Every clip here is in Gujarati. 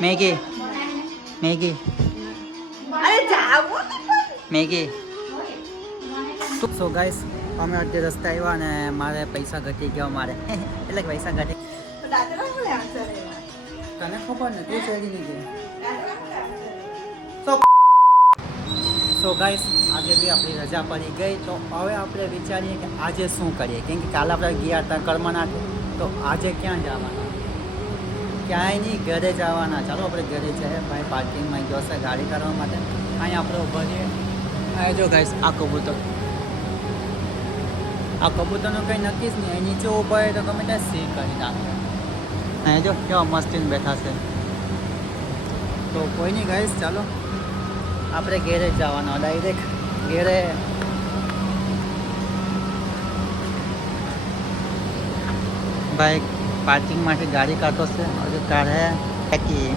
Maggi Maggi Maggi. So guys અમે અડધે રસ્તે આવ્યા અને મારે પૈસા ઘટી ગયા મારે એટલે કે પૈસા ઘટી તને ખબર ને તું ચડી નહીં ગઈ. સો ગાઈસ આજે બી આપણી રજા પડી ગઈ તો હવે આપણે વિચારીએ કે આજે શું કરીએ કેમ કે કાલે આપણે ગયા હતા કર્મનાથ તો આજે ક્યાં જવાના ક્યાંય નહીં ઘરે જવાના. ચાલો આપણે ઘરે જઈએ ભાઈ પાર્કિંગમાં ગયો છે ગાડી કરવા માટે. અહીંયા આપણે ઊભા છીએ. આ જો ગાઈસ આ કબૂતરનું કંઈ નક્કી જ નહીં. અહીં નીચે ઊભા હોય તો ગમે ત્યાં સી કરી નાખે. અહીંયા જો કેવા મસ્તીને બેઠા છે. તો કોઈ નહીં ગાઈસ ચાલો આપણે ઘેરે જ જવાનો ડાયરેક્ટ ઘેરે. ભાઈ પાર્કિંગમાંથી ગાડી કાઢતો છે હજુ કાઢે બાકી.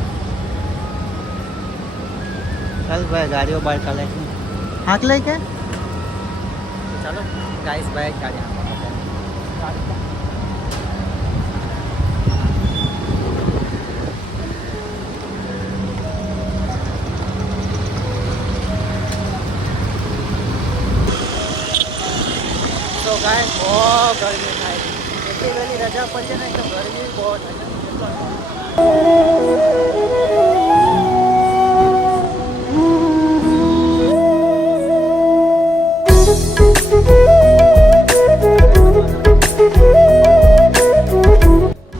ચાલ ભાઈ ગાડીઓ બહાર કાઢે છે હાથ લઈ કે ચાલો ગાઈસ ભાઈ ગાડી તો ગાઈસ બહુ ગરમી થાય એટલી વહેલી રજા પડશે ને તો ગરમી બહુ થાય.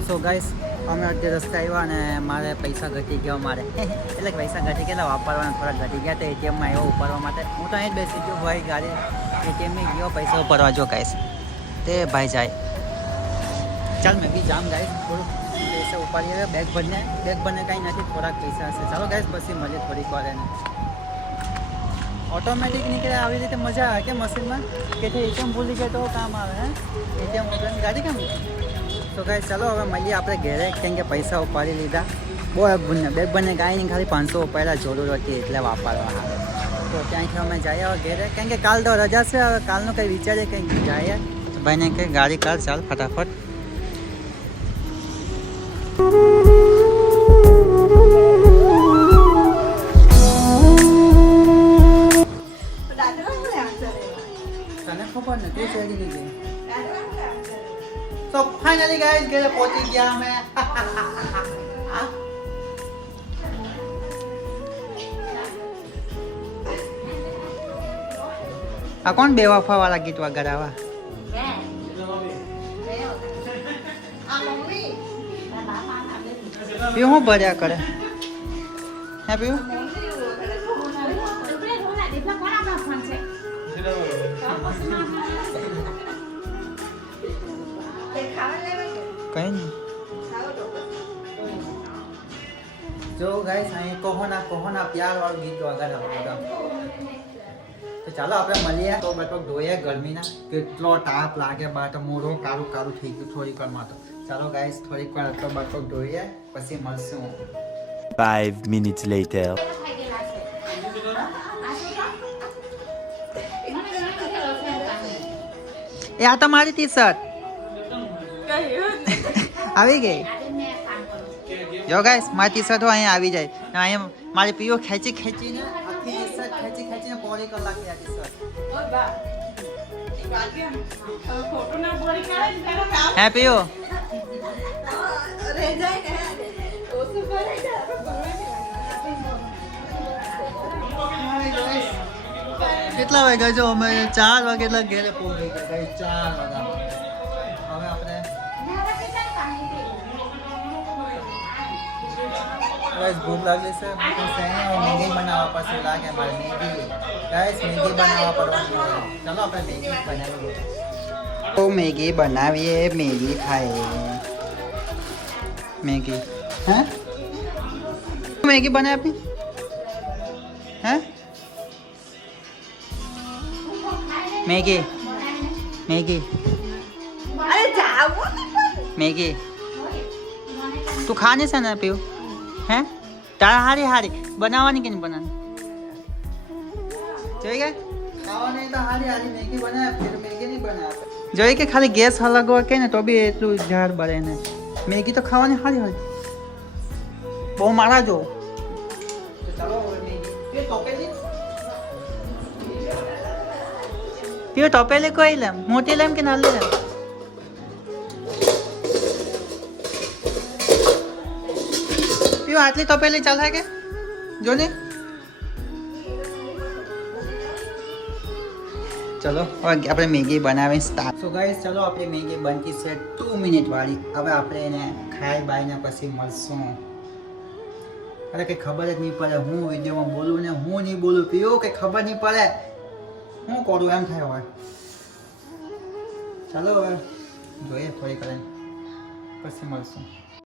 સો ગાઈસ અમે અડધે રસ્તે આવ્યા અને મારે પૈસા ઘટી ગયા મારે એટલે કે પૈસા ઘટી ગયા વાપરવાના થોડા ઘટી ગયા તો એટીએમમાં આવ્યો ઉપાડવા માટે. હું તો અહીં જ બેસી ગયો ભાઈ ગાડી એટીએમની ગયો પૈસા ઉપાડવા જો ગાઈસ તે ભાઈ જાય. ચાલ મેં બી જામ ગાઈસ થોડુંક પૈસા ઉપાડી આવ્યો બેગ ભરને કાંઈ નથી થોડાક પૈસા હશે. ચાલો ગાઈસ પછી મળીએ થોડીક વાર એને. ઓટોમેટિક નીકળે આવી રીતે મજા આવે કે મશીનમાં કે એટીએમ ભૂલી ગયા તો કામ આવે હે એટીએમ વગરની ગાડી કેમ. તો ગાઈસ ચાલો હવે મળીએ આપણે ઘરે કેમ કે પૈસા ઉપાડી લીધા. બહુ બેગ બંને કાંઈ નહીં ખાલી 500 ઉપાડ્યા જરૂર હતી એટલે વાપરવા આવે. તો ત્યાંથી અમે જઈએ હવે ઘરે કેમ કે કાલ તો રજા છે. હવે કાલનું કંઈ વિચારીએ કંઈક જઈએ ભાઈને કે ગાડી કાઢ ચાલ ફટાફટ. તને ખબર ને તું ચડી નહીં ગઈ. તો ફાઇનલી ગાઈસ ઘરે પહોંચી ગયા અમે. આ કોણ બેવફા વાળા ગીત વગાડાવા પીવું હું ભર્યા કરે હે પીવું કઈ નહીં. જો ગાઈસ અહીં કોહોના પ્યાર વાળું ગીત વગાડવા. તો ચાલો આપણે મળીએ તો બટોક ધોઈએ ગરમીના કેટલો તાપ લાગે બહાર તો મોઢું કાળું થઈ ગયું થોડીક વારમાં. તો ચાલો ગાઈસ થોડીક વાર તો બટોક ધોઈએ પછી મળશું. 5 minutes later. એ આ તમારી ટી શર્ટ આવી ગઈ. જો ગાઈસ મારી ટી શર્ટ અહીંયા આવી જાય અહીંયા મારી પીઓ ખેંચીને આખી ટી શર્ટ ખેંચીને પોરી કલાક આ ટી શર્ટ હે પીઓ કેટલા વાગ્યા જો અમે 4 વાગે એટલે ઘરે પહોંચી ગયા ગાઈસ 4 વાગ્યા. હવે આપણે ગાઈસ ભૂખ લાગી છે મેગી બનાવવા પછી લાગે મારે મેગી બનાવવા પડવાની. ચાલો આપણે મેગી બનાવીએ. તો મેગી બનાવીએ મેગી ખાઈએ મેગી હે મેગી બનાવી આપની હે मैगी मैगी अरे जाओ मैगी तू खाने से ना पीऊ हैं तारा हारी हारी बनावानी कि नहीं बनानी જોઈએ કે ખાવાની તો હારી હારી મેગી બનાવે ફિર મેગી નહીં બનાવે જોઈએ કે ખાલી ગેસ હલગવા કે ને તો બી એટલું ઝાડ બળે ને મેગી તો ખાવાની હારી હારી બહુ મારા જો ચાલો હવે ટોપેલી પીઓ ટોપેલી કોઈ લેમ મોટી લેમ કે નાની લેમ પીઓ આટલી ટોપેલી ચાલે કે જો ને ચલો હવે આપણે મેગી બનાવી સ્ટાર્ટ સો ગાઈસ ચલો આપણી મેગી બનતી છે 2 મિનિટ વાળી હવે આપણે એને ખાઈ બાઈને પછી મળશું અરે કંઈ ખબર જ નહીં પડે હું વિડીયોમાં બોલું ને હું નહીં બોલું પીવું કંઈ ખબર નહીં પડે હું કરું એમ થાય હવે ચાલો હવે જોઈએ થોડી કરીને પછી મળશું